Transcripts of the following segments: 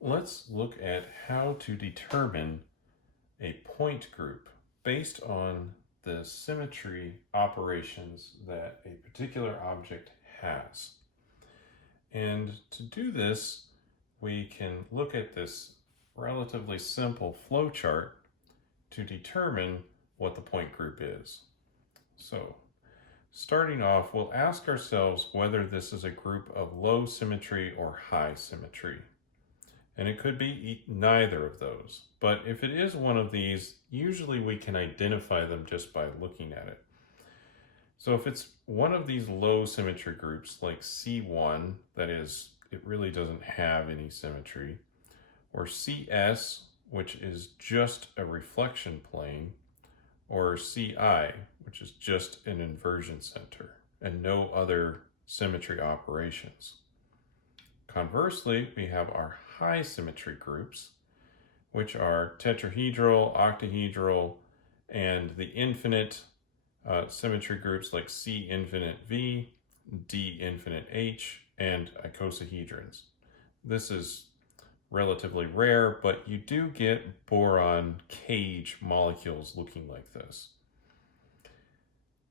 Let's look at how to determine a point group based on the symmetry operations that a particular object has. And to do this, we can look at this relatively simple flowchart to determine what the point group is. So, starting off, we'll ask ourselves whether this is a group of low symmetry or high symmetry. And it could be neither of those. But if it is one of these, usually we can identify them just by looking at it. So if it's one of these low symmetry groups like C1, that is, it really doesn't have any symmetry, or CS, which is just a reflection plane, or CI, which is just an inversion center and no other symmetry operations. Conversely, we have our high symmetry groups, which are tetrahedral, octahedral, and the infinite symmetry groups like C infinite V, D infinite H, and icosahedrons. This is relatively rare, but you do get boron cage molecules looking like this.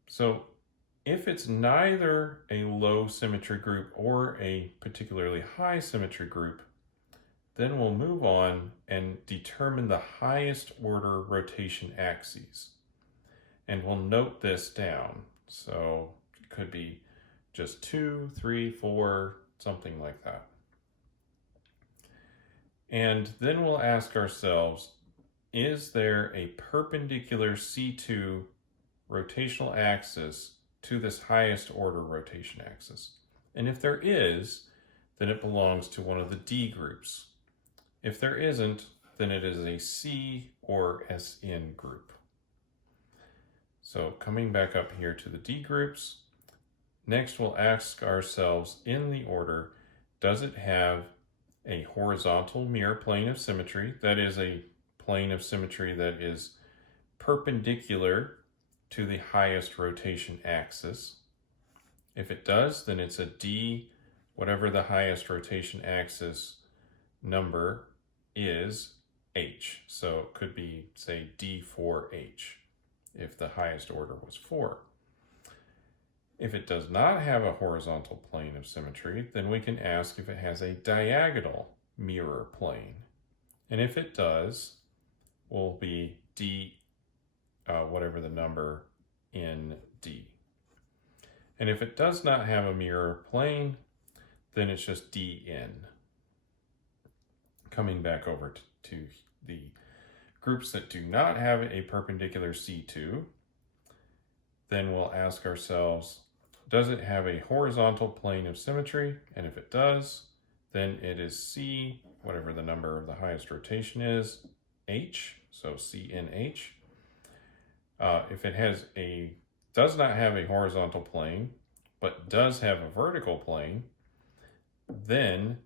So if it's neither a low symmetry group or a particularly high symmetry group, then we'll move on and determine the highest order rotation axes. And we'll note this down. So it could be just 2, 3, 4, something like that. And then we'll ask ourselves, is there a perpendicular C2 rotational axis to this highest order rotation axis? And if there is, then it belongs to one of the D groups. If there isn't, then it is a C or SN group. So coming back up here to the D groups, next we'll ask ourselves in the order, does it have a horizontal mirror plane of symmetry? That is a plane of symmetry that is perpendicular to the highest rotation axis. If it does, then it's a D, whatever the highest rotation axis number is, H. So it could be, say, D4H, if the highest order was 4. If it does not have a horizontal plane of symmetry, then we can ask if it has a diagonal mirror plane. And if it does, will be D, whatever the number in D. And if it does not have a mirror plane, then it's just DN. Coming back over to the groups that do not have a perpendicular C2, then we'll ask ourselves, does it have a horizontal plane of symmetry? And if it does, then it is C, whatever the number of the highest rotation is, H, so CNH. If it does not have a horizontal plane, but does have a vertical plane, then,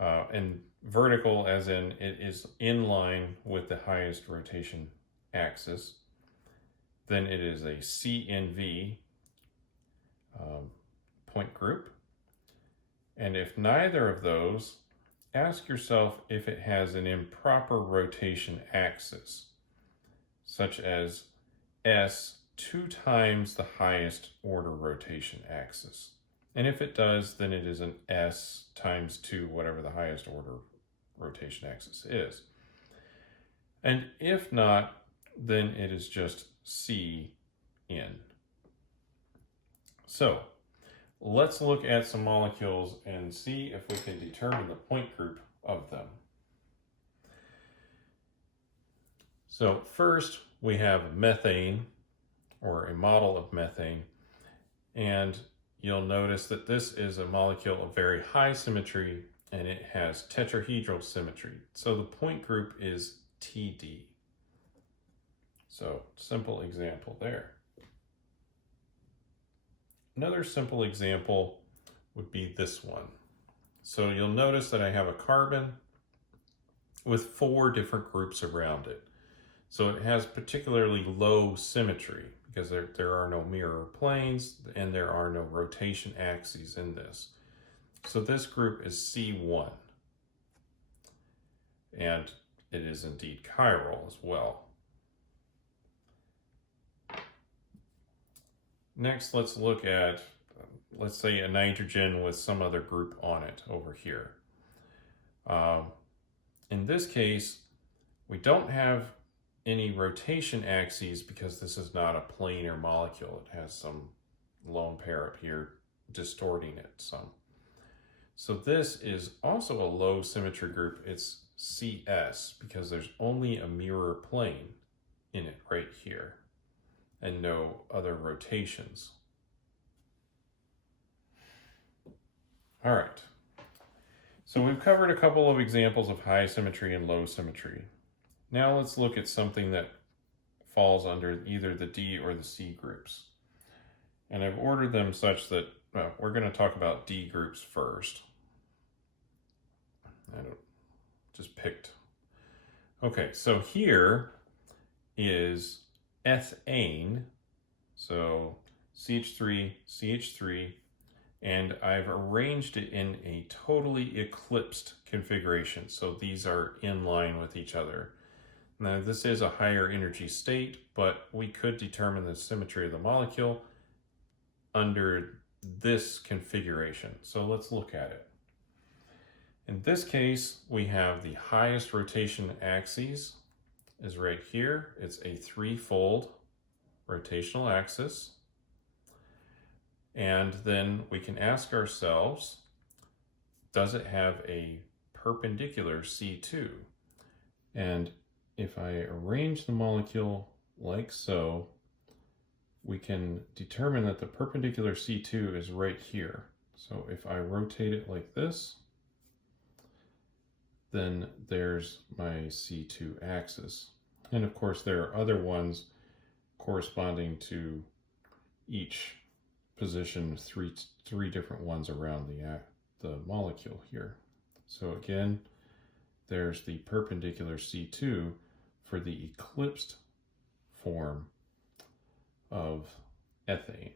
and vertical as in it is in line with the highest rotation axis, then it is a CNV point group. And if neither of those, ask yourself if it has an improper rotation axis, such as S 2 times the highest order rotation axis. And if it does, then it is an S times 2, whatever the highest order rotation axis is. And if not, then it is just CN. So let's look at some molecules and see if we can determine the point group of them. So first we have methane, or a model of methane, and you'll notice that this is a molecule of very high symmetry and it has tetrahedral symmetry. So the point group is TD. So simple example there. Another simple example would be this one. So you'll notice that I have a carbon with 4 different groups around it. So it has particularly low symmetry because there are no mirror planes and there are no rotation axes in this. So this group is C1. and it is indeed chiral as well. Next, let's look at, let's say, a nitrogen with some other group on it over here. In this case, we don't have any rotation axes because this is not a planar molecule. It has some lone pair up here distorting it some. So this is also a low symmetry group. It's CS because there's only a mirror plane in it right here and no other rotations. All right. So we've covered a couple of examples of high symmetry and low symmetry. Now let's look at something that falls under either the D or the C groups. And I've ordered them such that we're going to talk about D groups first. I just picked. Okay, so here is ethane, so CH3, CH3, and I've arranged it in a totally eclipsed configuration. So these are in line with each other. Now this is a higher energy state, but we could determine the symmetry of the molecule under this configuration. So let's look at it. In this case, we have the highest rotation axis is right here. It's a threefold rotational axis. And then we can ask ourselves, does it have a perpendicular C2? And if I arrange the molecule like so, we can determine that the perpendicular C2 is right here. So if I rotate it like this, then there's my C2 axis. And of course there are other ones corresponding to each position, three different ones around the molecule here. So again, there's the perpendicular C2 for the eclipsed form of ethane.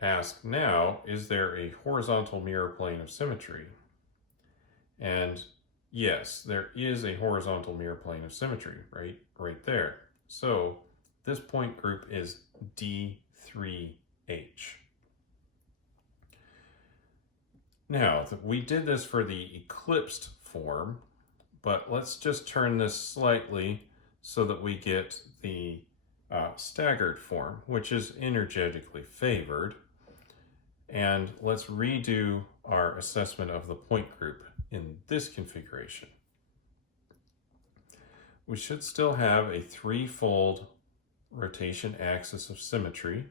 Ask now, is there a horizontal mirror plane of symmetry? And yes, there is a horizontal mirror plane of symmetry right there. So this point group is D3h. Now, we did this for the eclipsed form, but let's just turn this slightly so that we get the staggered form, which is energetically favored. And let's redo our assessment of the point group in this configuration. We should still have a threefold rotation axis of symmetry,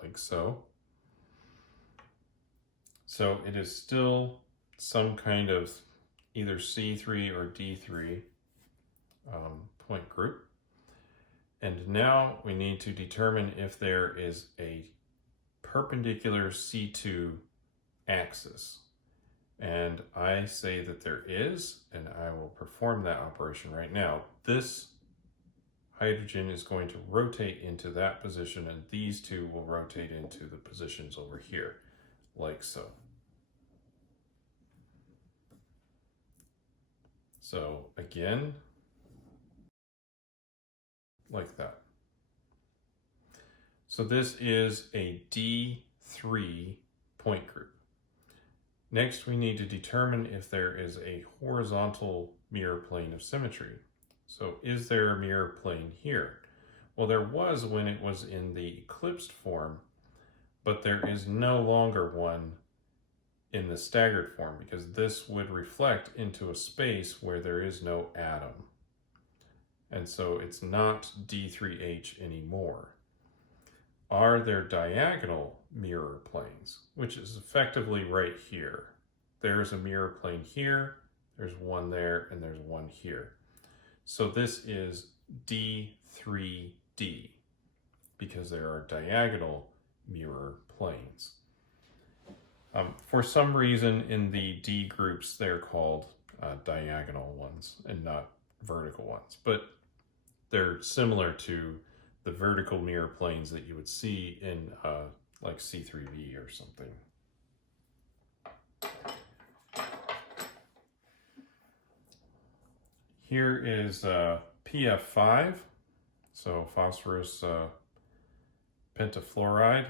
like so. So it is still some kind of either C3 or D3 point group. And now we need to determine if there is a perpendicular C2 axis. And I say that there is, and I will perform that operation right now. This hydrogen is going to rotate into that position, and these two will rotate into the positions over here, like so. So again, like that. So this is a D3 point group. Next, we need to determine if there is a horizontal mirror plane of symmetry. So is there a mirror plane here? Well, there was when it was in the eclipsed form, but there is no longer one in the staggered form because this would reflect into a space where there is no atom. And so it's not D3H anymore. Are there diagonal mirror planes, which is effectively right here? There's a mirror plane here, there's one there, and there's one here. So this is D3D because there are diagonal mirror planes. For some reason in the D groups, they're called diagonal ones and not vertical ones, but they're similar to the vertical mirror planes that you would see in like C3v or something. Here is PF5, so phosphorus pentafluoride,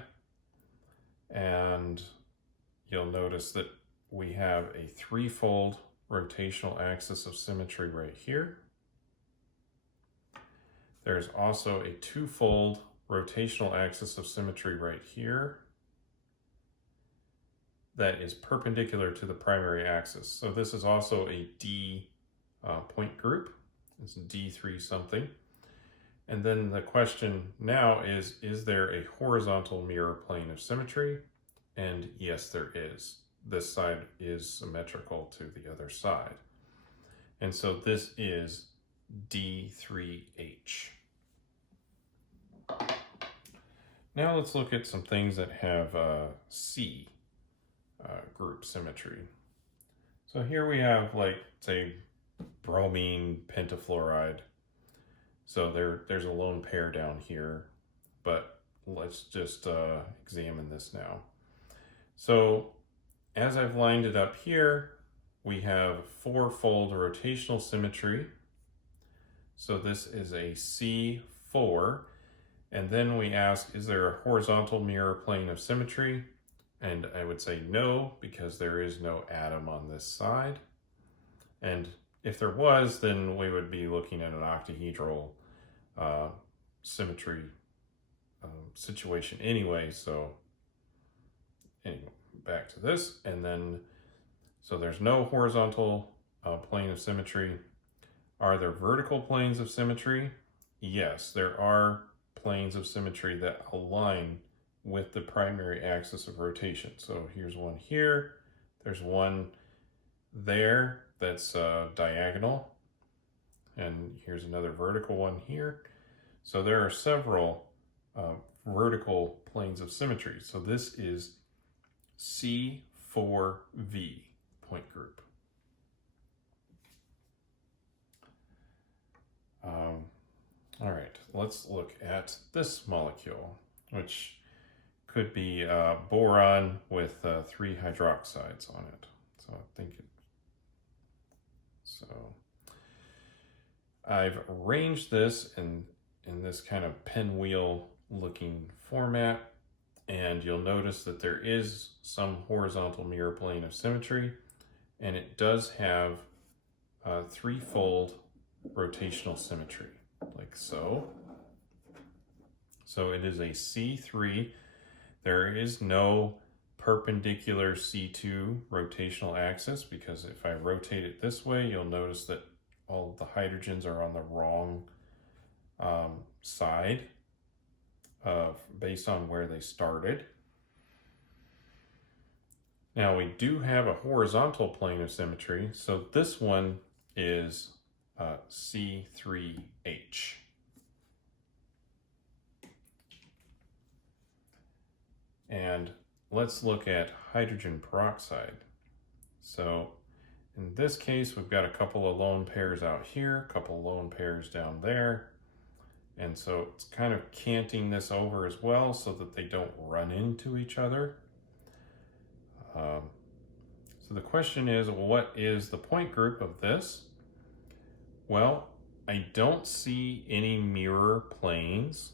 and you'll notice that we have a threefold rotational axis of symmetry right here. There's also a twofold rotational axis of symmetry right here that is perpendicular to the primary axis. So this is also a D point group. It's D3 something. And then the question now is there a horizontal mirror plane of symmetry? And yes, there is. This side is symmetrical to the other side. And so this is D3h. Now let's look at some things that have C group symmetry. So here we have, like, say, bromine pentafluoride. So there's a lone pair down here, but let's just examine this now. So as I've lined it up here, we have fourfold rotational symmetry. So this is a C4. And then we ask, is there a horizontal mirror plane of symmetry? And I would say no, because there is no atom on this side. And if there was, then we would be looking at an octahedral symmetry situation anyway. So anyway, back to this. And then, so there's no horizontal plane of symmetry. Are there vertical planes of symmetry? Yes, there are planes of symmetry that align with the primary axis of rotation. So here's one here, there's one there that's diagonal, and here's another vertical one here. So there are several vertical planes of symmetry. So this is C4v point group. All right, let's look at this molecule, which could be boron with 3 hydroxides on it. So I think so I've arranged this in this kind of pinwheel looking format, and you'll notice that there is some horizontal mirror plane of symmetry, and it does have threefold rotational symmetry, like so. So it is a C3. There is no perpendicular C2 rotational axis, because if I rotate it this way, you'll notice that all the hydrogens are on the wrong side based on where they started. Now we do have a horizontal plane of symmetry, so this one is C3h. And let's look at hydrogen peroxide. So in this case, we've got a couple of lone pairs out here, a couple of lone pairs down there. And so it's kind of canting this over as well so that they don't run into each other. So the question is, what is the point group of this? Well, I don't see any mirror planes.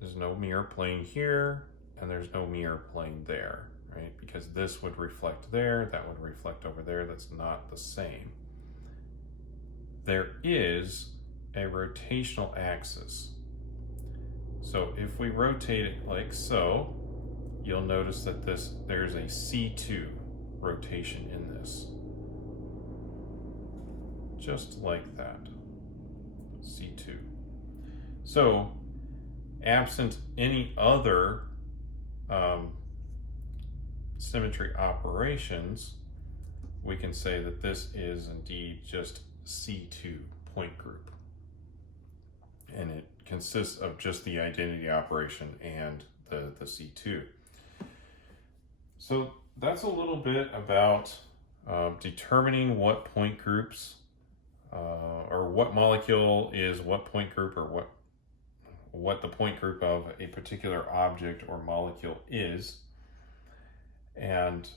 There's no mirror plane here, and there's no mirror plane there, right? Because this would reflect there, that would reflect over there. That's not the same. There is a rotational axis. So if we rotate it like so, you'll notice that there's a C2 rotation in this. Just like that, C2. So absent any other symmetry operations, we can say that this is indeed just C2 point group. And it consists of just the identity operation and the C2. So that's a little bit about determining what point groups or what molecule is what point group, or what the point group of a particular object or molecule is. And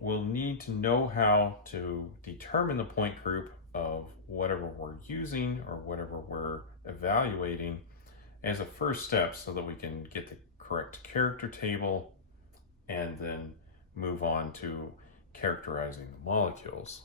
we'll need to know how to determine the point group of whatever we're using or whatever we're evaluating as a first step so that we can get the correct character table and then move on to characterizing the molecules.